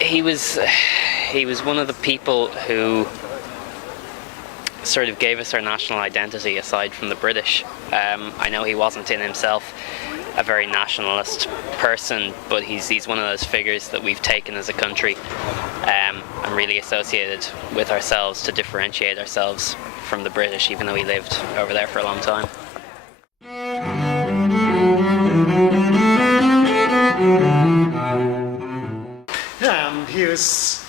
He was one of the people who sort of gave us our national identity aside from the British. I know he wasn't in himself a very nationalist person, but he's one of those figures that we've taken as a country and really associated with ourselves to differentiate ourselves from the British, even though he lived over there for a long time. He was,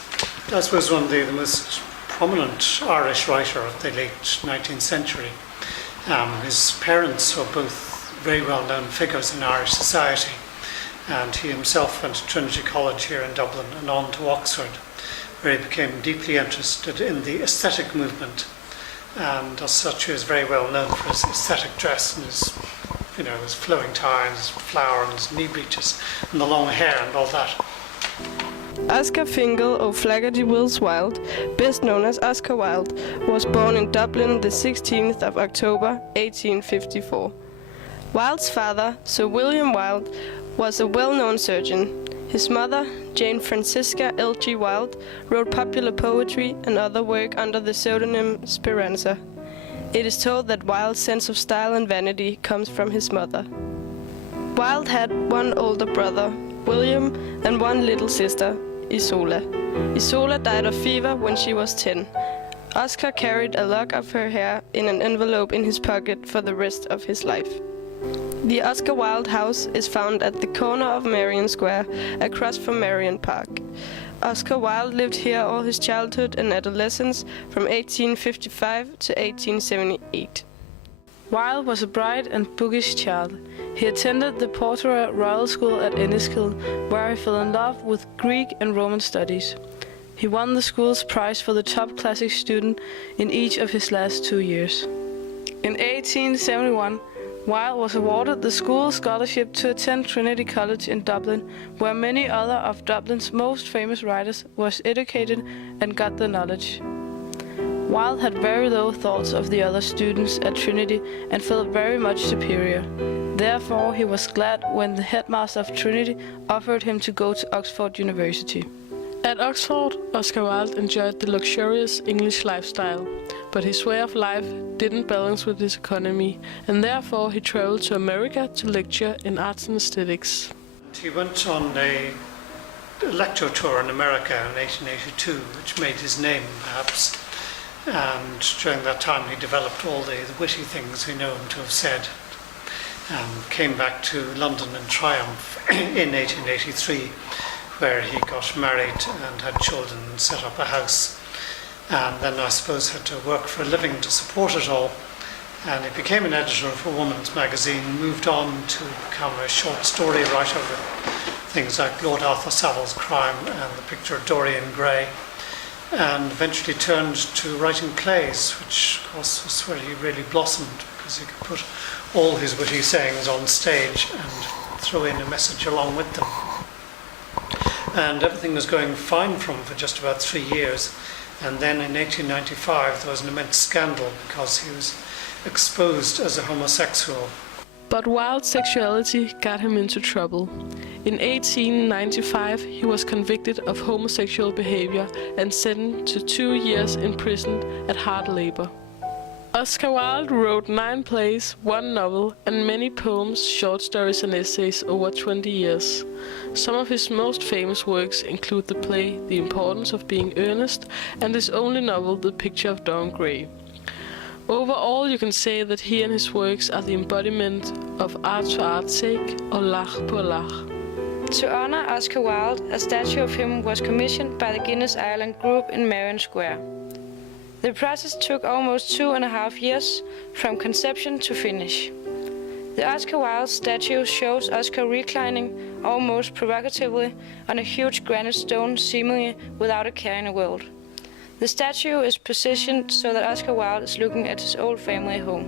I suppose, one of the most prominent Irish writer of the late 19th century. His parents were both very well-known figures in Irish society, and he himself went to Trinity College here in Dublin and on to Oxford, where he became deeply interested in the aesthetic movement, and as such he was very well known for his aesthetic dress and his flowing tie and his flower and his knee breeches and the long hair and all that. Oscar Fingal O'Flaherty Wills Wilde, best known as Oscar Wilde, was born in Dublin the 16th of October 1854. Wilde's father, Sir William Wilde, was a well-known surgeon. His mother, Jane Francisca L.G. Wilde, wrote popular poetry and other work under the pseudonym Speranza. It is told that Wilde's sense of style and vanity comes from his mother. Wilde had one older brother, William, and one little sister, Isola. Isola died of fever when she was 10. Oscar carried a lock of her hair in an envelope in his pocket for the rest of his life. The Oscar Wilde house is found at the corner of Marion Square, across from Marion Park. Oscar Wilde lived here all his childhood and adolescence from 1855 to 1878. Wilde was a bright and bookish child. He attended the Portray Royal School at Enniskillen, where he fell in love with Greek and Roman studies. He won the school's prize for the top classic student in each of his last 2 years. In 1871, Wilde was awarded the school scholarship to attend Trinity College in Dublin, where many other of Dublin's most famous writers was educated and got the knowledge. Wilde had very low thoughts of the other students at Trinity and felt very much superior. Therefore, he was glad when the headmaster of Trinity offered him to go to Oxford University. At Oxford, Oscar Wilde enjoyed the luxurious English lifestyle, but his way of life didn't balance with his economy, and therefore he traveled to America to lecture in arts and aesthetics. He went on a lecture tour in America in 1882, which made his name, perhaps. And during that time he developed all the witty things we know him to have said. Came back to London in triumph in 1883, where he got married and had children and set up a house. And then I suppose had to work for a living to support it all. And he became an editor of a woman's magazine, moved on to become a short story writer with things like Lord Arthur Savile's Crime and the picture of Dorian Gray, and eventually turned to writing plays, which of course was where he really blossomed, because he could put all his witty sayings on stage and throw in a message along with them. And everything was going fine for him for just about 3 years. And then in 1895 there was an immense scandal because he was exposed as a homosexual. But Wilde's sexuality got him into trouble. In 1895 he was convicted of homosexual behavior and sentenced to 2 years in prison at hard labor. Oscar Wilde wrote 9 plays, 1 novel, and many poems, short stories and essays over 20 years. Some of his most famous works include the play The Importance of Being Earnest and his only novel The Picture of Dorian Gray. Overall, you can say that he and his works are the embodiment of art for art's sake, or l'art pour l'art. To honor Oscar Wilde, a statue of him was commissioned by the Guinness Ireland Group in Marion Square. The process took almost 2.5 years, from conception to finish. The Oscar Wilde statue shows Oscar reclining, almost provocatively, on a huge granite stone, seemingly without a care in the world. The statue is positioned so that Oscar Wilde is looking at his old family home.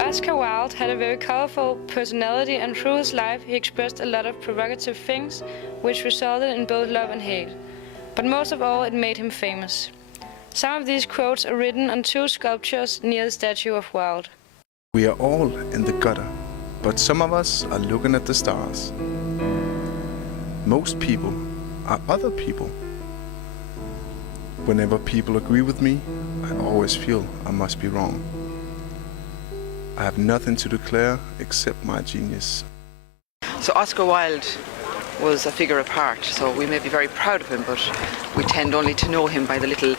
Oscar Wilde had a very colorful personality, and through his life he expressed a lot of provocative things, which resulted in both love and hate. But most of all, it made him famous. Some of these quotes are written on 2 sculptures near the statue of Wilde. We are all in the gutter, but some of us are looking at the stars. Most people are other people. Whenever people agree with me, I always feel I must be wrong. I have nothing to declare except my genius. So Oscar Wilde was a figure apart, so we may be very proud of him, but we tend only to know him by the little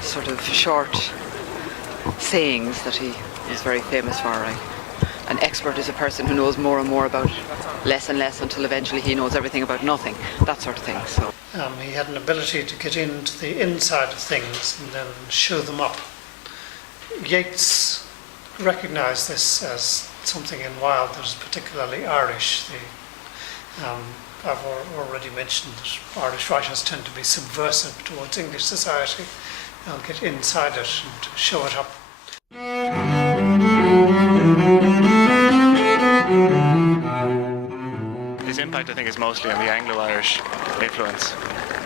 sort of short sayings that he is very famous for. Right? An expert is a person who knows more and more about less and less until eventually he knows everything about nothing, that sort of thing. So he had an ability to get into the inside of things and then show them up. Yeats recognised this as something in Wilde that was particularly Irish. I've already mentioned that Irish writers tend to be subversive towards English society. They'll get inside it and show it up. His impact, I think, is mostly on the Anglo-Irish influence.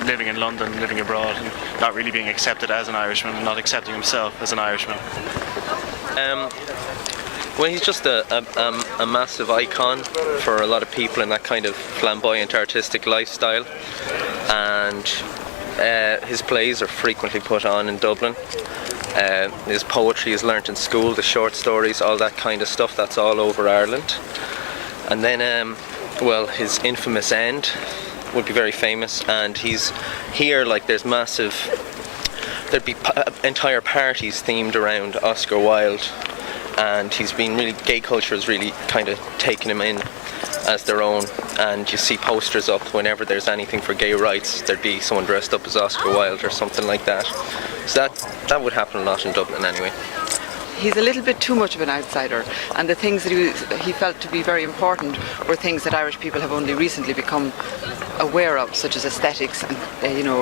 Living in London, living abroad, and not really being accepted as an Irishman, and not accepting himself as an Irishman. Well, he's just a massive icon for a lot of people in that kind of flamboyant artistic lifestyle, and his plays are frequently put on in Dublin. His poetry is learnt in school, the short stories, all that kind of stuff, that's all over Ireland. And then, well, his infamous end would be very famous, and he's here, like, there's massive, there'd be entire parties themed around Oscar Wilde, and he's been really, gay culture has really kind of taken him in as their own, and you see posters up whenever there's anything for gay rights, there'd be someone dressed up as Oscar Wilde or something like that. So that would happen a lot in Dublin anyway. he's a little bit too much of an outsider, and the things that he felt to be very important were things that Irish people have only recently become aware of, such as aesthetics and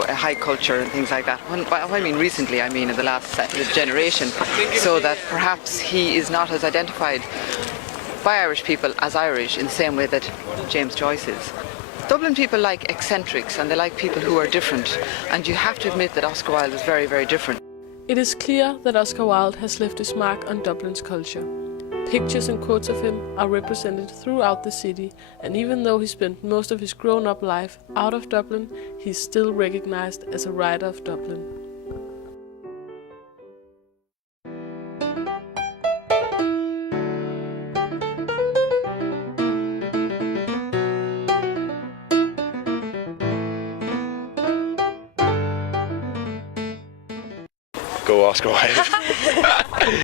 high culture and things like that. When I mean recently, I mean in the last generation, so that perhaps he is not as identified by Irish people as Irish in the same way that James Joyce is. Dublin people like eccentrics, and they like people who are different, and you have to admit that Oscar Wilde was very, very different. It is clear that Oscar Wilde has left his mark on Dublin's culture. Pictures and quotes of him are represented throughout the city, and even though he spent most of his grown-up life out of Dublin, he is still recognized as a writer of Dublin. Go Oscar Wilde.